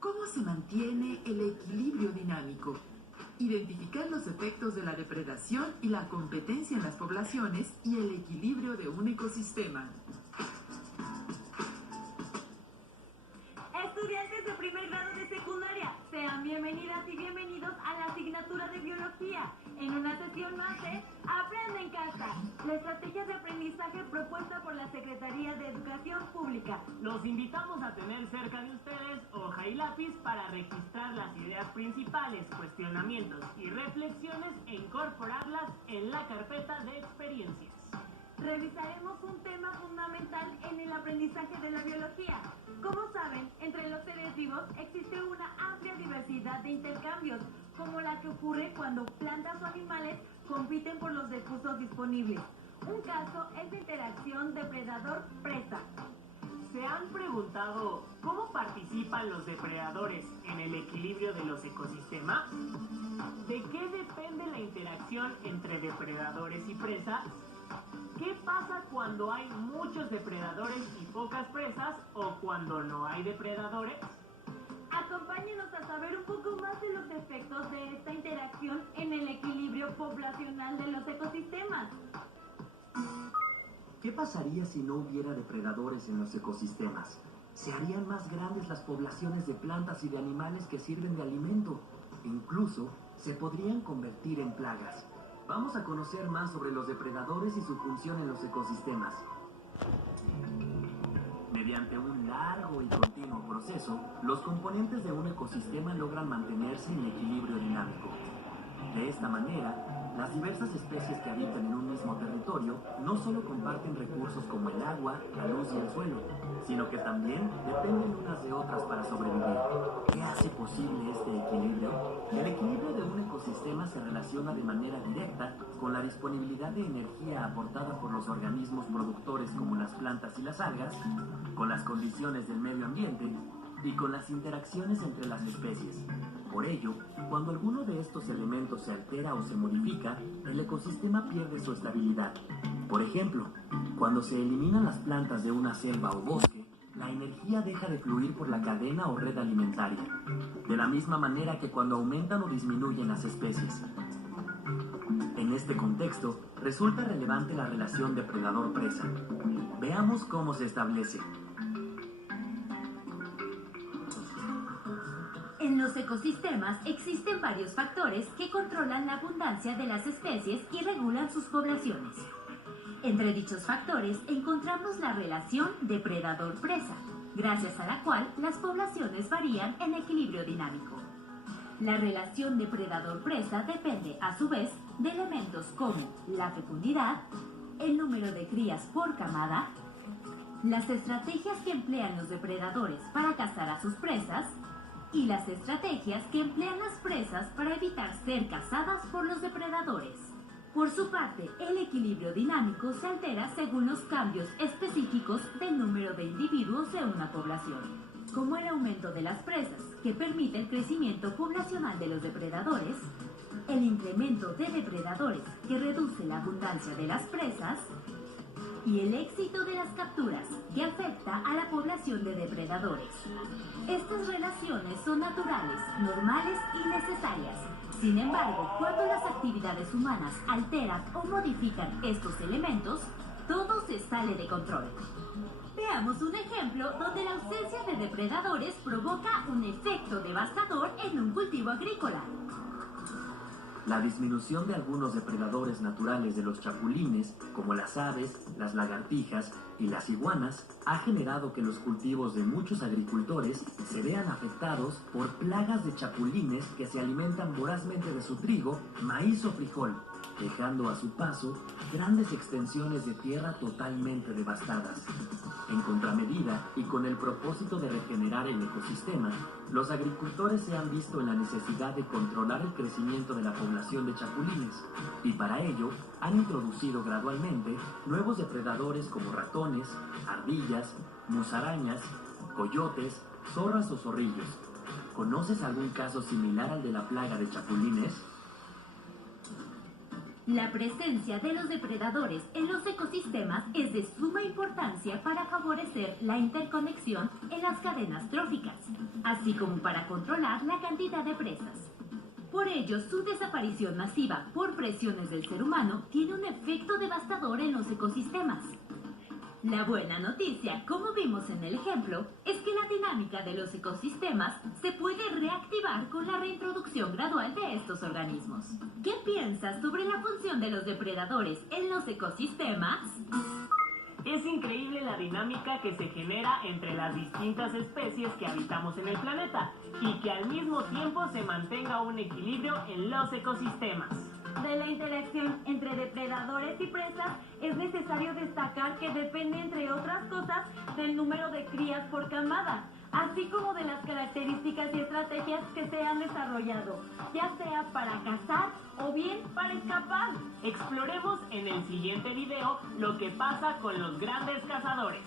¿Cómo se mantiene el equilibrio dinámico? Identificar los efectos de la depredación y la competencia en las poblaciones y el equilibrio de un ecosistema. Estudiantes de primer grado de secundaria, sean bienvenidas y bienvenidos a la asignatura de Biología. En una sesión más de Aprende en Casa, la estrategia de aprendizaje propuesta por la Secretaría de Educación Pública. Los invitamos a tener cerca de ustedes hoja y lápiz para registrar las ideas principales, cuestionamientos y reflexiones e incorporarlas en la carpeta de experiencias. Revisaremos un tema fundamental en el aprendizaje de la biología. Como saben, entre los seres vivos existe una amplia diversidad de intercambios, como la que ocurre cuando plantas o animales compiten por los recursos disponibles. Un caso es la interacción depredador-presa. ¿Se han preguntado cómo participan los depredadores en el equilibrio de los ecosistemas? ¿De qué depende la interacción entre depredadores y presas? ¿Qué pasa cuando hay muchos depredadores y pocas presas o cuando no hay depredadores? Acompáñenos a saber un poco más de los efectos de esta interacción en el equilibrio poblacional de los ecosistemas. ¿Qué pasaría si no hubiera depredadores en los ecosistemas? Se harían más grandes las poblaciones de plantas y de animales que sirven de alimento. E incluso se podrían convertir en plagas. Vamos a conocer más sobre los depredadores y su función en los ecosistemas. Mediante un largo y continuo proceso, los componentes de un ecosistema logran mantenerse en equilibrio dinámico. De esta manera, las diversas especies que habitan en un mismo territorio no solo comparten recursos como el agua, la luz y el suelo, sino que también dependen unas de otras para sobrevivir. ¿Qué hace posible este equilibrio? El equilibrio de un ecosistema se relaciona de manera directa con la disponibilidad de energía aportada por los organismos productores como las plantas y las algas, con las condiciones del medio ambiente y con las interacciones entre las especies. Por ello, cuando alguno de estos elementos se altera o se modifica, el ecosistema pierde su estabilidad. Por ejemplo, cuando se eliminan las plantas de una selva o bosque, la energía deja de fluir por la cadena o red alimentaria, de la misma manera que cuando aumentan o disminuyen las especies. En este contexto, resulta relevante la relación depredador-presa. Veamos cómo se establece. En los ecosistemas existen varios factores que controlan la abundancia de las especies y regulan sus poblaciones. Entre dichos factores encontramos la relación depredador-presa, gracias a la cual las poblaciones varían en equilibrio dinámico. La relación depredador-presa depende, a su vez, de elementos como la fecundidad, el número de crías por camada, las estrategias que emplean los depredadores para cazar a sus presas, y las estrategias que emplean las presas para evitar ser cazadas por los depredadores. Por su parte, el equilibrio dinámico se altera según los cambios específicos del número de individuos de una población, como el aumento de las presas, que permite el crecimiento poblacional de los depredadores, el incremento de depredadores, que reduce la abundancia de las presas, y el éxito de las capturas, que afecta a la población de depredadores. Estas relaciones son naturales, normales y necesarias. Sin embargo, cuando las actividades humanas alteran o modifican estos elementos, todo se sale de control. Veamos un ejemplo donde la ausencia de depredadores provoca un efecto devastador en un cultivo agrícola. La disminución de algunos depredadores naturales de los chapulines, como las aves, las lagartijas y las iguanas, ha generado que los cultivos de muchos agricultores se vean afectados por plagas de chapulines que se alimentan vorazmente de su trigo, maíz o frijol, dejando a su paso grandes extensiones de tierra totalmente devastadas. En contramedida, y con el propósito de regenerar el ecosistema, los agricultores se han visto en la necesidad de controlar el crecimiento de la población de chapulines, y para ello han introducido gradualmente nuevos depredadores como ratones, ardillas, musarañas, coyotes, zorras o zorrillos. ¿Conoces algún caso similar al de la plaga de chapulines? La presencia de los depredadores en los ecosistemas es de suma importancia para favorecer la interconexión en las cadenas tróficas, así como para controlar la cantidad de presas. Por ello, su desaparición masiva por presiones del ser humano tiene un efecto devastador en los ecosistemas. La buena noticia, como vimos en el ejemplo, es que la dinámica de los ecosistemas se puede reactivar con la reintroducción gradual de estos organismos. ¿Qué piensas sobre la función de los depredadores en los ecosistemas? Es increíble la dinámica que se genera entre las distintas especies que habitamos en el planeta y que al mismo tiempo se mantenga un equilibrio en los ecosistemas. De la interacción entre depredadores y presas es necesario destacar que depende, entre otras cosas, del número de crías por camada, así como de las características y estrategias que se han desarrollado, ya sea para cazar o bien para escapar. Exploremos en el siguiente video lo que pasa con los grandes cazadores.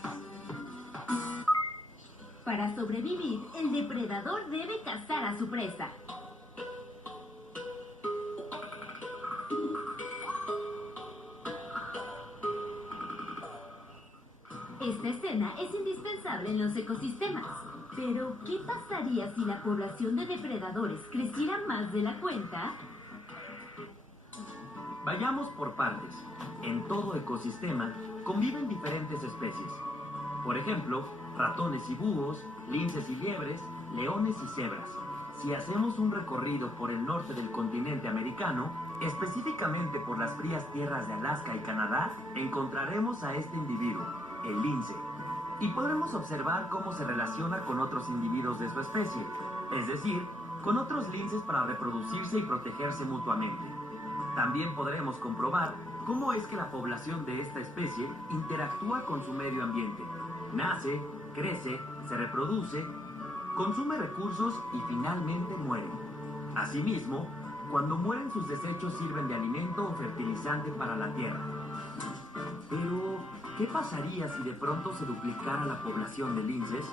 Para sobrevivir, el depredador debe cazar a su presa. Esta escena es indispensable en los ecosistemas. Pero, ¿qué pasaría si la población de depredadores creciera más de la cuenta? Vayamos por partes. En todo ecosistema conviven diferentes especies. Por ejemplo, ratones y búhos, linces y liebres, leones y cebras. Si hacemos un recorrido por el norte del continente americano, específicamente por las frías tierras de Alaska y Canadá, encontraremos a este individuo, el lince, y podremos observar cómo se relaciona con otros individuos de su especie, es decir, con otros linces para reproducirse y protegerse mutuamente. También podremos comprobar cómo es que la población de esta especie interactúa con su medio ambiente. Nace, crece, se reproduce, consume recursos y finalmente muere. Asimismo, cuando mueren sus desechos sirven de alimento o fertilizante para la tierra. Pero, ¿qué pasaría si de pronto se duplicara la población de linces?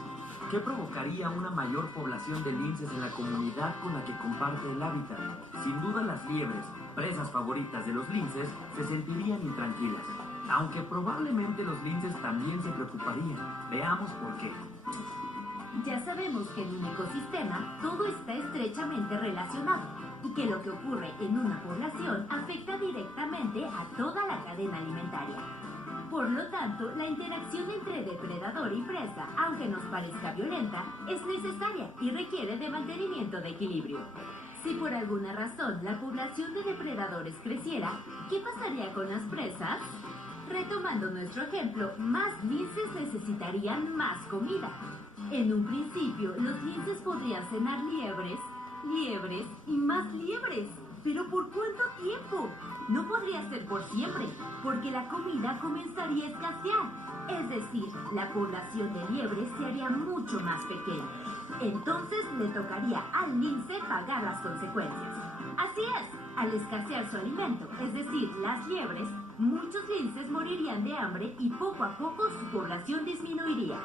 ¿Qué provocaría una mayor población de linces en la comunidad con la que comparte el hábitat? Sin duda las liebres, presas favoritas de los linces, se sentirían intranquilas, aunque probablemente los linces también se preocuparían. Veamos por qué. Ya sabemos que en un ecosistema todo está estrechamente relacionado y que lo que ocurre en una población afecta directamente a toda la cadena alimentaria. Por lo tanto, la interacción entre depredador y presa, aunque nos parezca violenta, es necesaria y requiere de mantenimiento de equilibrio. Si por alguna razón la población de depredadores creciera, ¿qué pasaría con las presas? Retomando nuestro ejemplo, más linces necesitarían más comida. En un principio, los linces podrían cenar liebres, liebres y más liebres. ¿Pero por cuánto tiempo? No podría ser por siempre, porque la comida comenzaría a escasear. Es decir, la población de liebres se haría mucho más pequeña. Entonces le tocaría al lince pagar las consecuencias. Así es, al escasear su alimento, es decir, las liebres, muchos linces morirían de hambre y poco a poco su población disminuiría.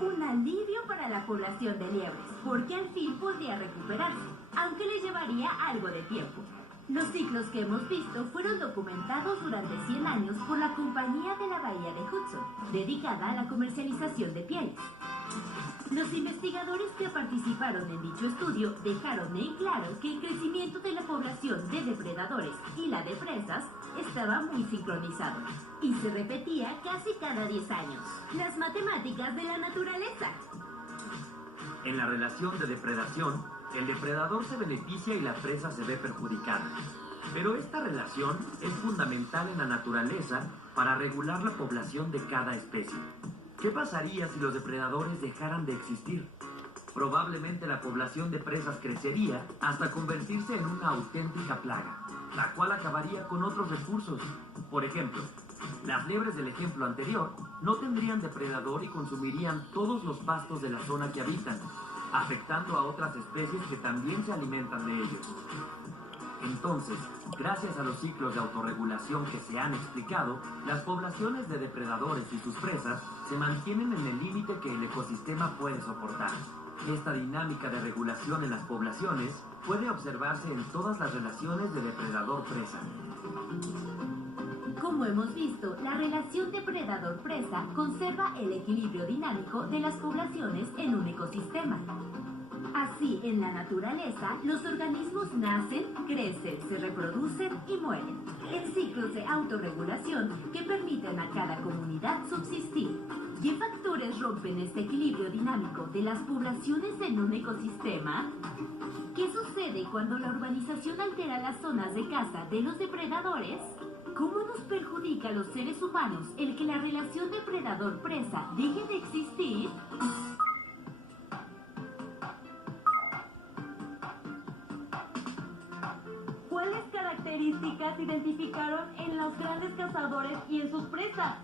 Un alivio para la población de liebres, porque al fin podría recuperarse, aunque le llevaría algo de tiempo. Los ciclos que hemos visto fueron documentados durante 100 años por la Compañía de la Bahía de Hudson, dedicada a la comercialización de pieles. Los investigadores que participaron en dicho estudio dejaron en claro que el crecimiento de la población de depredadores y la de presas estaba muy sincronizado y se repetía casi cada 10 años. Las matemáticas de la naturaleza. En la relación de depredación, el depredador se beneficia y la presa se ve perjudicada. Pero esta relación es fundamental en la naturaleza para regular la población de cada especie. ¿Qué pasaría si los depredadores dejaran de existir? Probablemente la población de presas crecería hasta convertirse en una auténtica plaga, la cual acabaría con otros recursos. Por ejemplo, las liebres del ejemplo anterior no tendrían depredador y consumirían todos los pastos de la zona que habitan, afectando a otras especies que también se alimentan de ellos. Entonces, gracias a los ciclos de autorregulación que se han explicado, las poblaciones de depredadores y sus presas se mantienen en el límite que el ecosistema puede soportar. Esta dinámica de regulación en las poblaciones puede observarse en todas las relaciones de depredador-presa. Como hemos visto, la relación depredador-presa conserva el equilibrio dinámico de las poblaciones en un ecosistema. Así, en la naturaleza, los organismos nacen, crecen, se reproducen y mueren, en ciclos de autorregulación que permiten a cada comunidad subsistir. ¿Qué factores rompen este equilibrio dinámico de las poblaciones en un ecosistema? ¿Qué sucede cuando la urbanización altera las zonas de caza de los depredadores? ¿Cómo nos perjudica a los seres humanos el que la relación depredador-presa deje de existir? ¿Cuáles características identificaron en los grandes cazadores y en sus presas?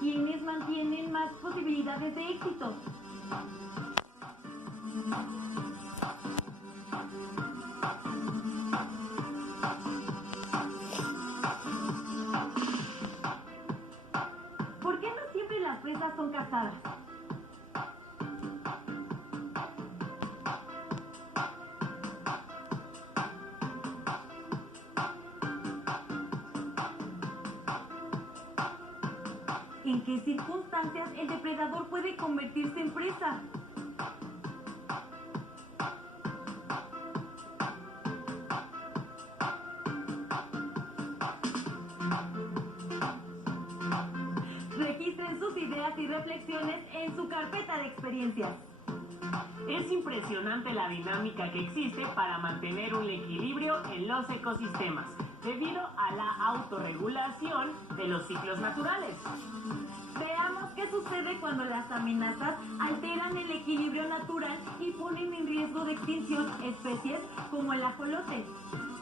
¿Quiénes mantienen más posibilidades de éxito? ¿Por qué no siempre las presas son cazadas? ¿En qué circunstancias el depredador puede convertirse en presa? Registren sus ideas y reflexiones en su carpeta de experiencias. Es impresionante la dinámica que existe para mantener un equilibrio en los ecosistemas, debido a la autorregulación de los ciclos naturales. Veamos qué sucede cuando las amenazas alteran el equilibrio natural y ponen en riesgo de extinción especies como el ajolote.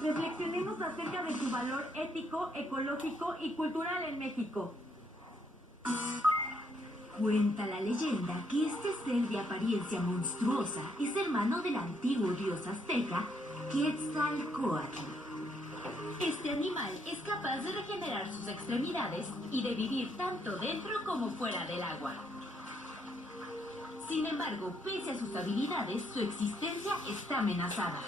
Reflexionemos acerca de su valor ético, ecológico y cultural en México. Cuenta la leyenda que este ser de apariencia monstruosa es hermano del antiguo dios azteca Quetzalcóatl. Este animal es capaz de regenerar sus extremidades y de vivir tanto dentro como fuera del agua. Sin embargo, pese a sus habilidades, su existencia está amenazada.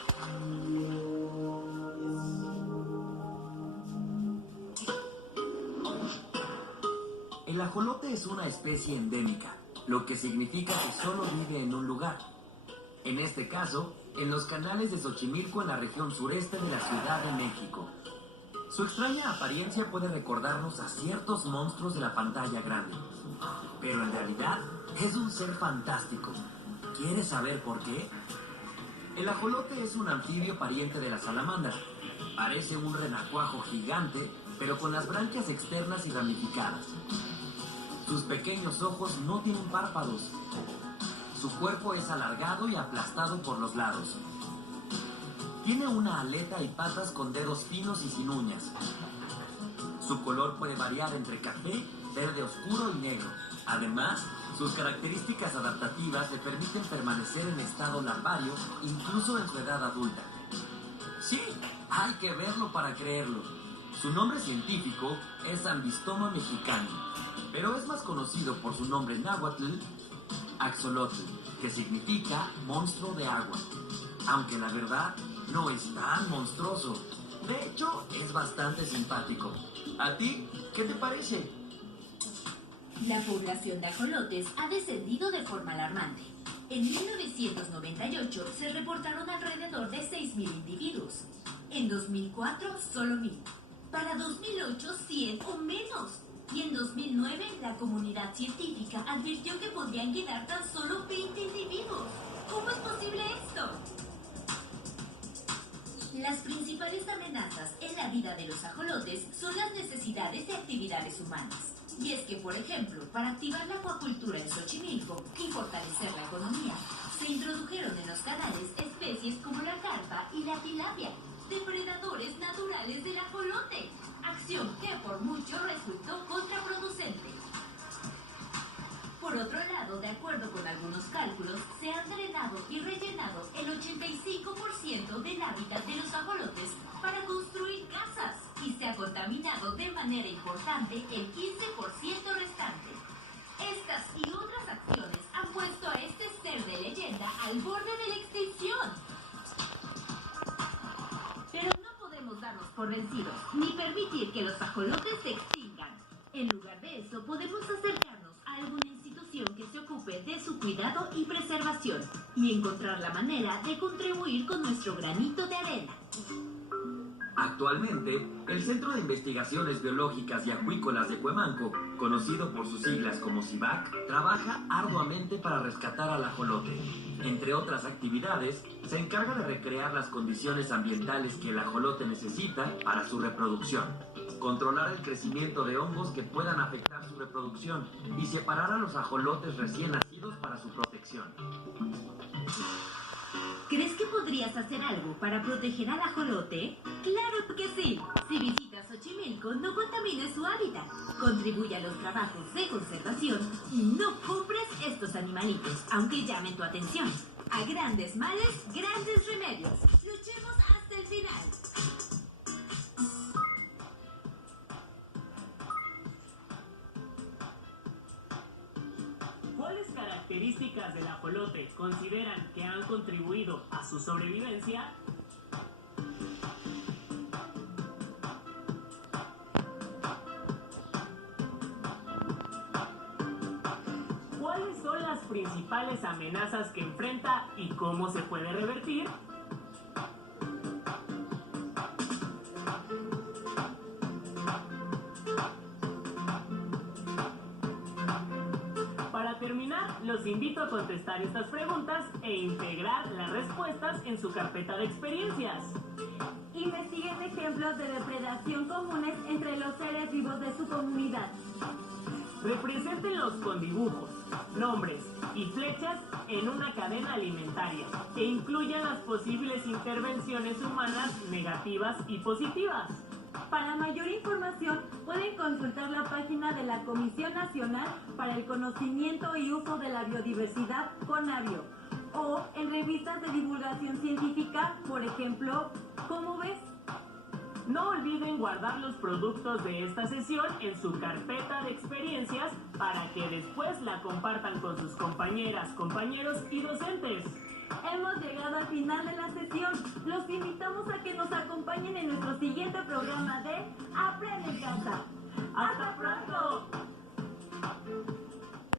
El ajolote es una especie endémica, lo que significa que solo vive en un lugar. En este caso, en los canales de Xochimilco en la región sureste de la Ciudad de México. Su extraña apariencia puede recordarnos a ciertos monstruos de la pantalla grande, pero en realidad es un ser fantástico. ¿Quieres saber por qué? El ajolote es un anfibio pariente de la salamandra. Parece un renacuajo gigante, pero con las branquias externas y ramificadas. Sus pequeños ojos no tienen párpados. Su cuerpo es alargado y aplastado por los lados. Tiene una aleta y patas con dedos finos y sin uñas. Su color puede variar entre café, verde oscuro y negro. Además, sus características adaptativas le permiten permanecer en estado larvario incluso en su edad adulta. Sí, hay que verlo para creerlo. Su nombre científico es Ambistoma mexicani, pero es más conocido por su nombre náhuatl, Axolotl, que significa monstruo de agua. Aunque la verdad no es tan monstruoso. De hecho, es bastante simpático. ¿A ti qué te parece? La población de ajolotes ha descendido de forma alarmante. En 1998 se reportaron alrededor de 6.000 individuos. En 2004, solo 1.000. Para 2008, 100 o menos. Y en 2009, la comunidad científica advirtió que podrían quedar tan solo 20 individuos. ¿Cómo es posible esto? Las principales amenazas en la vida de los ajolotes son las necesidades de actividades humanas. Y es que, por ejemplo, para activar la acuacultura en Xochimilco y fortalecer la economía, se introdujeron en los canales especies como la carpa y la tilapia, depredadores naturales del ajolote, acción que por mucho resultó contraproducente. Por otro lado, de acuerdo con algunos cálculos, se han drenado y rellenado el 85% del hábitat de los ajolotes para construir casas. se ha contaminado de manera importante el 15% restante. Estas y otras acciones han puesto a este ser de leyenda al borde de la extinción. Pero no podemos darnos por vencidos, ni permitir que los ajolotes se extingan. En lugar de eso, podemos acercarnos a alguna institución que se ocupe de su cuidado y preservación y encontrar la manera de contribuir con nuestro granito de arena. Actualmente, el Centro de Investigaciones Biológicas y Acuícolas de Cuemanco, conocido por sus siglas como CIBAC, trabaja arduamente para rescatar al ajolote. Entre otras actividades, se encarga de recrear las condiciones ambientales que el ajolote necesita para su reproducción, controlar el crecimiento de hongos que puedan afectar su reproducción y separar a los ajolotes recién nacidos para su protección. ¿Crees que podrías hacer algo para proteger al ajolote? ¡Claro que sí! Si visitas Xochimilco, no contamines su hábitat. Contribuye a los trabajos de conservación y no compres estos animalitos, aunque llamen tu atención. A grandes males, grandes remedios. Luchemos hasta el final. ¿Cuáles características del ajolote consideran que han contribuido a su sobrevivencia? ¿Cuáles son las principales amenazas que enfrenta y cómo se puede revertir? Para terminar, los invito a contestar estas preguntas e integrar las respuestas en su carpeta de experiencias. Investiguen ejemplos de depredación comunes entre los seres vivos de su comunidad. Represéntenlos con dibujos, nombres y flechas en una cadena alimentaria e incluyan las posibles intervenciones humanas negativas y positivas. Para mayor información, pueden consultar la página de la Comisión Nacional para el Conocimiento y Uso de la Biodiversidad, CONABIO, o en revistas de divulgación científica, por ejemplo, ¿Cómo ves? No olviden guardar los productos de esta sesión en su carpeta de experiencias para que después la compartan con sus compañeras, compañeros y docentes. Hemos llegado al final de la sesión. Los invitamos a que nos acompañen en nuestro siguiente programa de Aprende en Casa. ¡Hasta pronto!